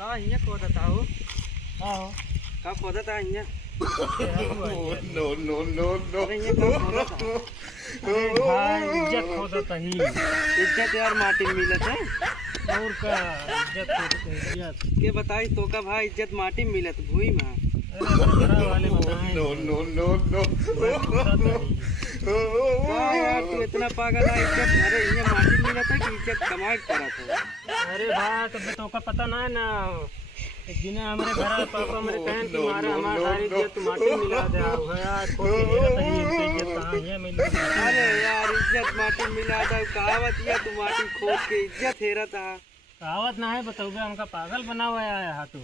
का हिया खोदता हो? हाँ का खोदता हिया? नो नो नो नो अरे हिया का खोदता? अरे भाई इज्जत खोदत ही। इज्जत यार माटी में मिलत है। और का इज्जत खोदत है इज्जत। के बताई तो का भाई इज्जत माटी में मिलत भूई में। अरे मेरे घर वाले बताएं नो नो नो नो मैं खोदत ही। का यार तू इतना पागल है? इज्जत अरे हिया माटी में मिलत है कि इज्जत कमाए के पड़त है? अरे भाई तब तो का पता ना है ना। एक दिन हमारे घर पापा मेरे कहन कि मारे हमारी सारी इज्जत माटी में मिला दे आओ यार खोद के मेरा तही इनकी इज्जत कहाँ है मिली। अरे यार इज्जत माटी में मिला दे कहावत या तू माटी खोद के इज्जत हेरत है। कहावत ना है बताओगे हमका पागल बना हुआ है हाँ तू।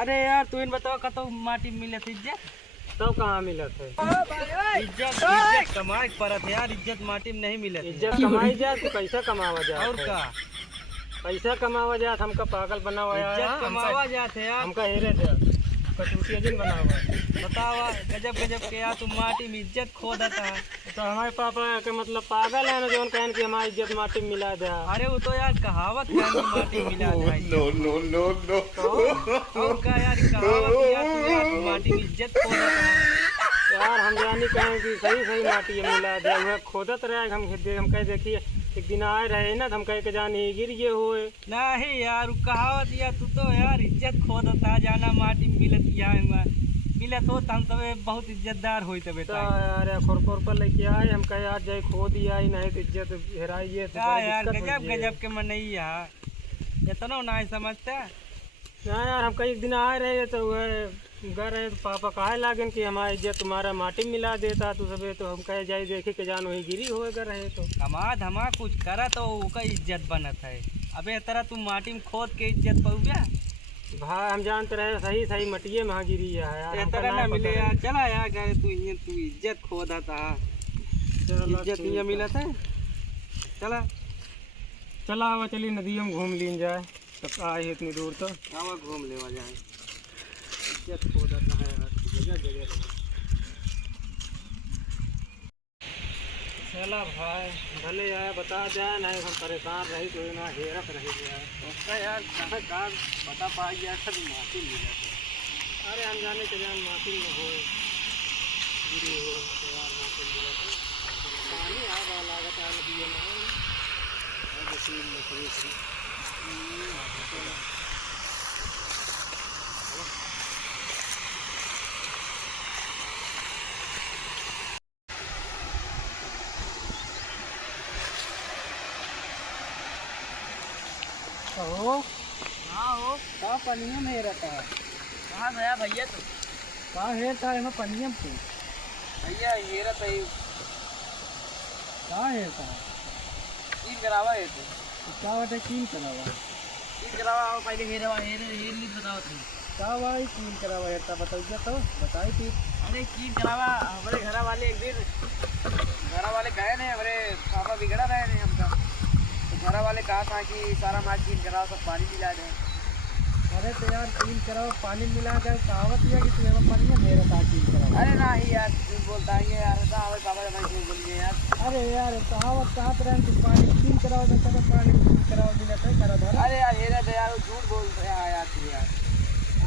अरे यार तू इन बताओ कतो माटी में मिलत इज्जत? तब कहाँ मिलत है इज्जत कमाए के पड़त है यार। इज्जत माटी में नहीं मिलत है। इज्जत कमाई जाए तो पैसा कमावा जाए और का पैसा कमावा जाए हमका पागल बना हुआ है इज्जत कमावा जाते यार। हमका हेरे दे कटूटिया दिन बना हुआ है। बतावा गजब गजब के यार तू माटी में इज्जत खो देता है। तो हमारे पापा के मतलब पागल है ना जो कहन कि हमारी इज्जत माटी में मिला दे। अरे वो तो यार कहावत है कि माटी में मिला दे। नो नो नो नो और का यार कहावत यार तू यार तू माटी में इज्जत खो देता है। यार हम जानी कहें कि सही सही माटी में मिला दे वह खोदत रहे हम कहे देखिए एक दिन आए रहे ना तो हम कहे के जानी गिर गए हुए। नहीं यार वो कहावत यार तू तो यार इज्जत खो देता जाना माटी में मिलत यहाँ मिलत हो हम तबे बहुत इज्जतदार होई तबे तो यार खोर पर लेके आए हम कहे यार जाए खो दिया ही नहीं तो इज्जत हेराइए तो का यार गजब गजब के मनई यार इतना नहीं समझता। ना यार हम कहीं एक दिन आए रहे तो वह घर रहे तो पापा कहे लागन कि हमारी इज्जत तुम्हारा माटी में मिला देता तू सबे तो हम कहे जाए देखे के जान वही गिरी हुए कर रहे तो कमा धमा कुछ करा तो उसका इज्जत बनत है। अबे तरह तू माटी में खोद के इज्जत पाऊ गया भाई हम जानते रहे सही सही मटिए में गिरी है यार ए तरह ना मिले यार। चला यार गए तू इज्जत खो देता इज्जत नहीं मिलत है। चला चला आवा चलिए नदियों में घूम लीन जाए तो आए इतनी दूर तो आवा घूम लेवा जाए। इज्जत खो देता है यार जगह जगह। चला भाई भले आया बता जाए नहीं हम परेशान रही तो ना हेरत रही जाए उसका यार कहाँ कार बता पाई यार सब माटी मिला था। अरे हम जाने के जान माटी में हो गिरी हो तो यार माटी मिला तो पानी आ रहा लागत है नदियों में। हो हाँ हो का पनिया में रहता है कहाँ गया भैया तू? का हेरता है पनिया में भैया ये रहा तई का हेरता है तीन करावा है तू क्या बात है कीन करावा तीन करावा आओ पहले हेरवा हेर नहीं बताओ तुम का भाई कीन करावा हेरता बताइए तो बताई थी। अरे तीन करावा हमारे घर वाले एक दिन घर वाले गए नहीं हमारे पापा बिगड़ा रहे नहीं हमका तो घर वाले कहा था कि सारा माल तीन कराओ सब पानी मिला दें। अरे तो यार कीन कराओ पानी मिला कर कहावत है कि तू हमें पानी में हेरता कीन करावा। अरे ना ही यार झूठ बोलता है यार हमारे पापा मैं झूठ बोलिए यार। अरे यार कहावत कहाँ पर है पानी कीन कराओ तो चलो पानी कराओ मिला तो करा दो। अरे यार हेरा तो यार झूठ बोल रहा है यार तू यार।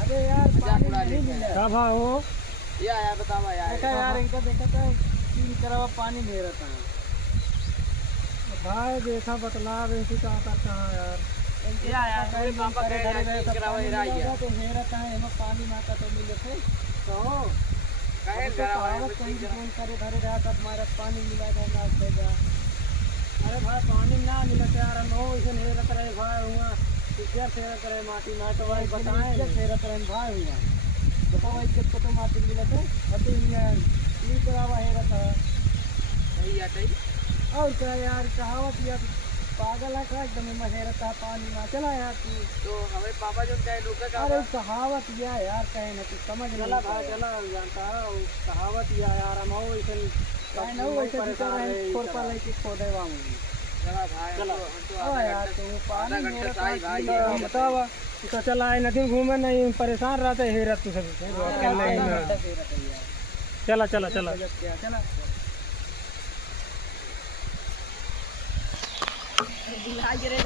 अरे यार मजाक पानी उड़ा नहीं लेते मिला हैं। कब हो यार बतावा देखा यार यार इनका देखा था कीन करावा पानी में रहता है भाई देखा बतला वैसे कहाँ यार यार मेरे पापा कह रहे हैं तीन करावा हेरा ही है। तो मेरा कहाँ है पानी ना का तो मिले थे तो कहे करावा है कहीं फोन करे धरे रहा तब हमारा पानी मिला था ना जा। अरे भाई पानी ना मिला तो यार नो इसे हेरत रहे भाई हुआ इज्जत हेरत रहे माटी ना तो भाई बताएं इज्जत हेरत रहे भाई हुआ बताओ इज्जत को तो माटी मिला थे अति तीन करावा हेरत है सही आता है। और क्या यार कहावत यार पागल है का एकदम में हेरता पानी ना चला यार तू तो हमारे पापा जो कहे लोग का अरे कहावत या यार कहे ना तू समझ चला भाई चला जानता है कहावत या यार हम हो ऐसे ना वैसे छोड़ पा ले कि खोदे वाम चला भाई चला तो यार तू पानी आधा मेरा घंटा भाई बतावा तो चला है नदी घूमे नहीं परेशान रहते हेरत तू सब चला चला चला चला दिला गिरे